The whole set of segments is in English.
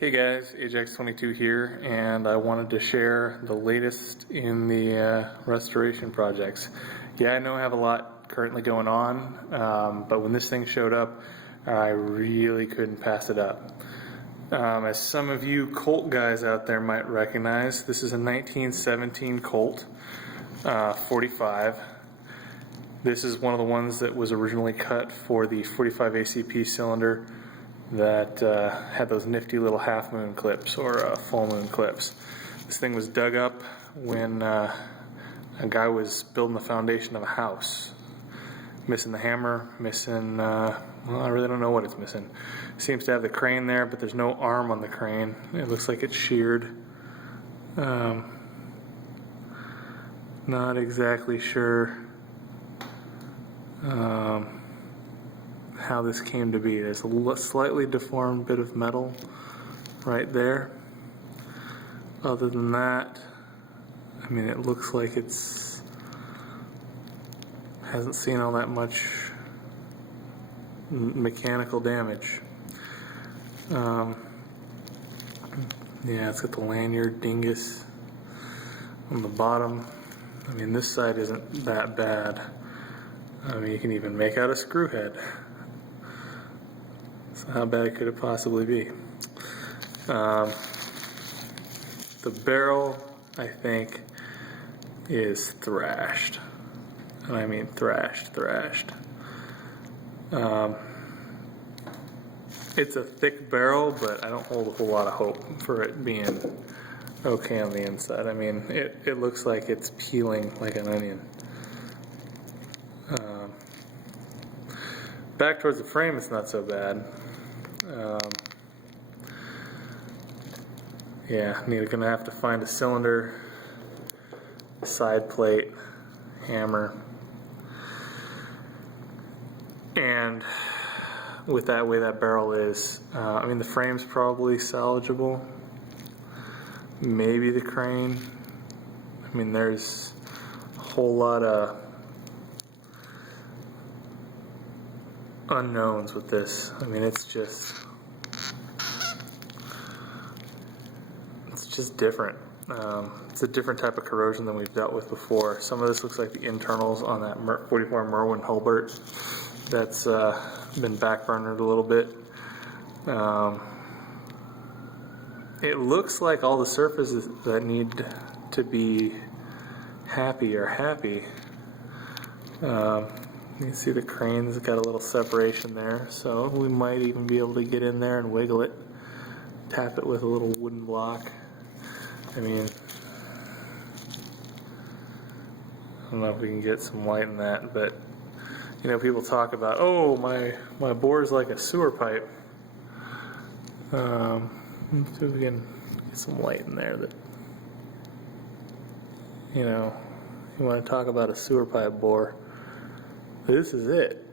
Hey guys, AJAX 22 here, and I wanted to share the latest in the restoration projects. Yeah, I know I have a lot currently going on, but when this thing showed up, I really couldn't pass it up. As some of you Colt guys out there might recognize, this is a 1917 Colt 45. This is one of the ones that was originally cut for the 45 ACP cylinder that had those nifty little half moon clips or full moon clips. This thing was dug up when a guy was building the foundation of a house. Missing the hammer, missing, well, I really don't know what it's missing. Seems to have the crane there, but there's no arm on the crane. It looks like it's sheared. Not exactly sure how this came to be. There's a slightly deformed bit of metal right there. Other than that, I mean, it looks like it's hasn't seen all that much mechanical damage. Yeah, it's got the lanyard dingus on the bottom. I mean, this side isn't that bad. I mean, you can even make out a screw head. So how bad could it possibly be? The barrel, I think, is thrashed. And I mean thrashed. It's a thick barrel, but I don't hold a whole lot of hope for it being okay on the inside. I mean, it looks like it's peeling like an onion. Back towards the frame, it's not so bad. Yeah, gonna have to find a cylinder, side plate, hammer, and with that way that barrel is, I mean, the frame's probably salvageable. Maybe the crane. I mean, there's a whole lot of unknowns with this. I mean, it's just different. It's a different type of corrosion than we've dealt with before. Some of this looks like the internals on that 44 Merwin Hulbert that's been backburnered a little bit. It looks like all the surfaces that need to be happy are happy. You can see the crane's got a little separation there, so we might even be able to get in there and wiggle it, tap it with a little wooden block. I mean, I don't know if we can get some light in that, but you know, people talk about, oh, my bore's like a sewer pipe. Let's see if we can get some light in there that, you know, you want to talk about a sewer pipe bore. This is it.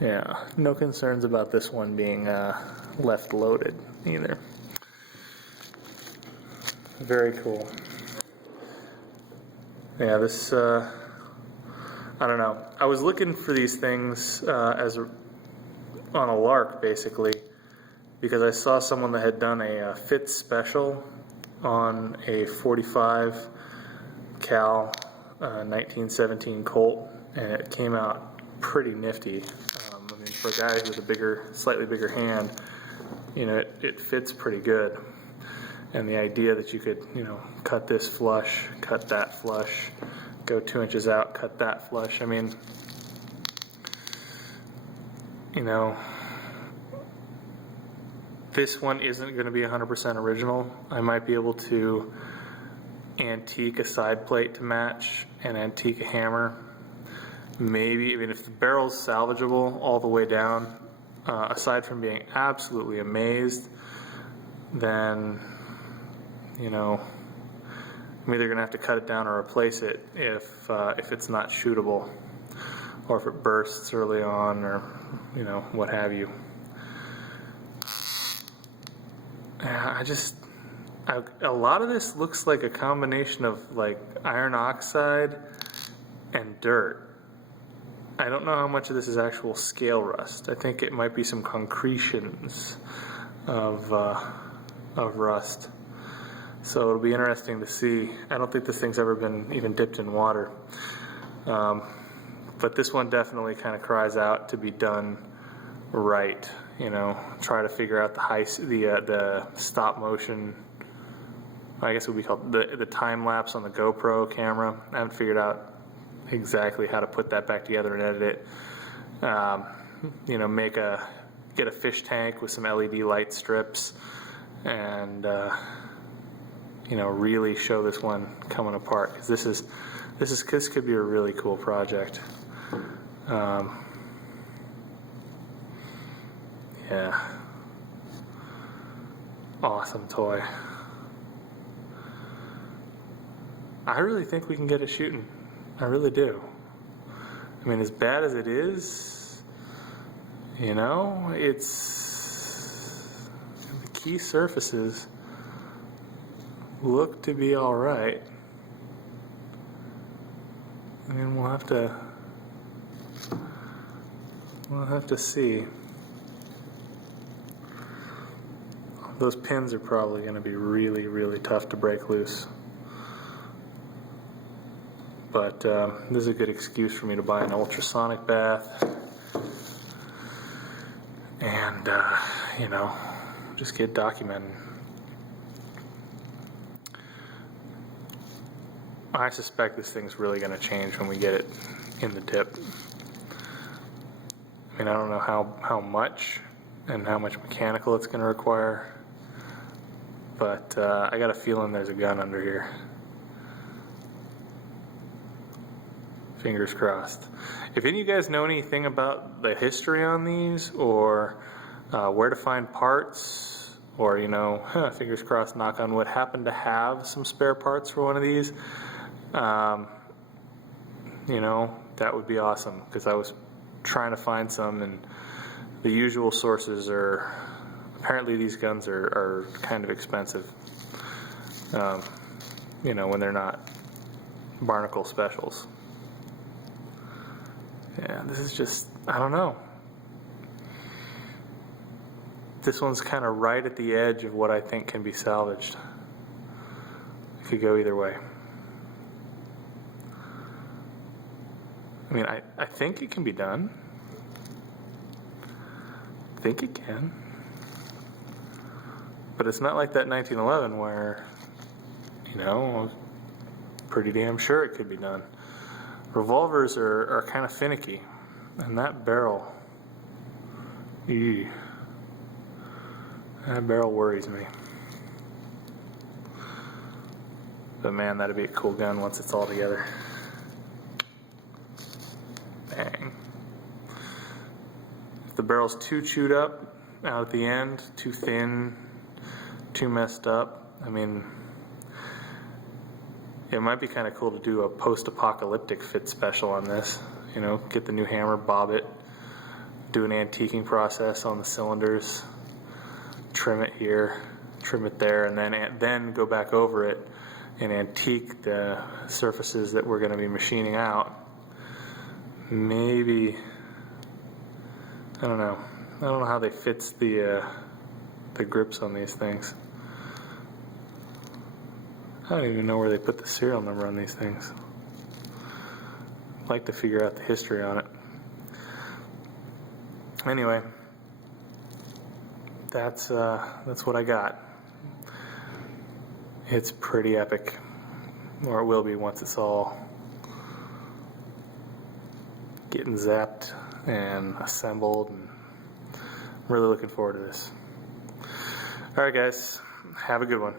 Yeah, no concerns about this one being left loaded either. Very cool. Yeah, this, I don't know. I was looking for these things on a lark, basically, because I saw someone that had done a fit special on a 45 cal 1917 Colt, and it came out pretty nifty. I mean, for a guy with a slightly bigger hand, you know, it fits pretty good. And the idea that you could, you know, cut this flush, cut that flush, go 2 inches out, cut that flush. I mean, you know, this one isn't going to be 100% original. I might be able to antique a side plate to match and antique a hammer. Maybe, I mean, if the barrel's salvageable all the way down, aside from being absolutely amazed, then, you know, I'm either gonna have to cut it down or replace it if it's not shootable, or if it bursts early on, or, you know, what have you. A lot of this looks like a combination of like iron oxide and dirt. I don't know how much of this is actual scale rust. I think it might be some concretions of rust. So it'll be interesting to see. I don't think this thing's ever been even dipped in water. But this one definitely kind of cries out to be done right. You know, try to figure out the stop motion. I guess it would be called the time lapse on the GoPro camera. I haven't figured out exactly how to put that back together and edit it. You know, get a fish tank with some LED light strips, and you know, really show this one coming apart, because this could be a really cool project. Yeah, awesome toy. I really think we can get it shooting. I really do. I mean, as bad as it is, you know, the key surfaces look to be all right. I mean, we'll have to see. Those pins are probably going to be really, really tough to break loose. But this is a good excuse for me to buy an ultrasonic bath and, you know, just get documented. I suspect this thing's really going to change when we get it in the dip. I mean, I don't know how much and how much mechanical it's going to require, but I got a feeling there's a gun under here. Fingers crossed. If any of you guys know anything about the history on these, or where to find parts, or, you know, fingers crossed, knock on wood, happen to have some spare parts for one of these, you know, that would be awesome, because I was trying to find some, and the usual sources are, apparently these guns are kind of expensive, you know, when they're not Barnacle specials. Yeah, this is just, I don't know. This one's kind of right at the edge of what I think can be salvaged. It could go either way. I mean, I think it can be done. I think it can. But it's not like that 1911 where, you know, pretty damn sure it could be done. Revolvers are kind of finicky, and that barrel, that barrel worries me. But man, that'd be a cool gun once it's all together. Bang. If the barrel's too chewed up out at the end, too thin, too messed up, I mean, it might be kind of cool to do a post-apocalyptic fit special on this. You know, get the new hammer, bob it, do an antiquing process on the cylinders, trim it here, trim it there, and then go back over it and antique the surfaces that we're going to be machining out. Maybe, I don't know how they fits the grips on these things. I don't even know where they put the serial number on these things. I'd like to figure out the history on it. Anyway, that's what I got. It's pretty epic, or it will be once it's all getting zapped and assembled, and I'm really looking forward to this. Alright guys, have a good one.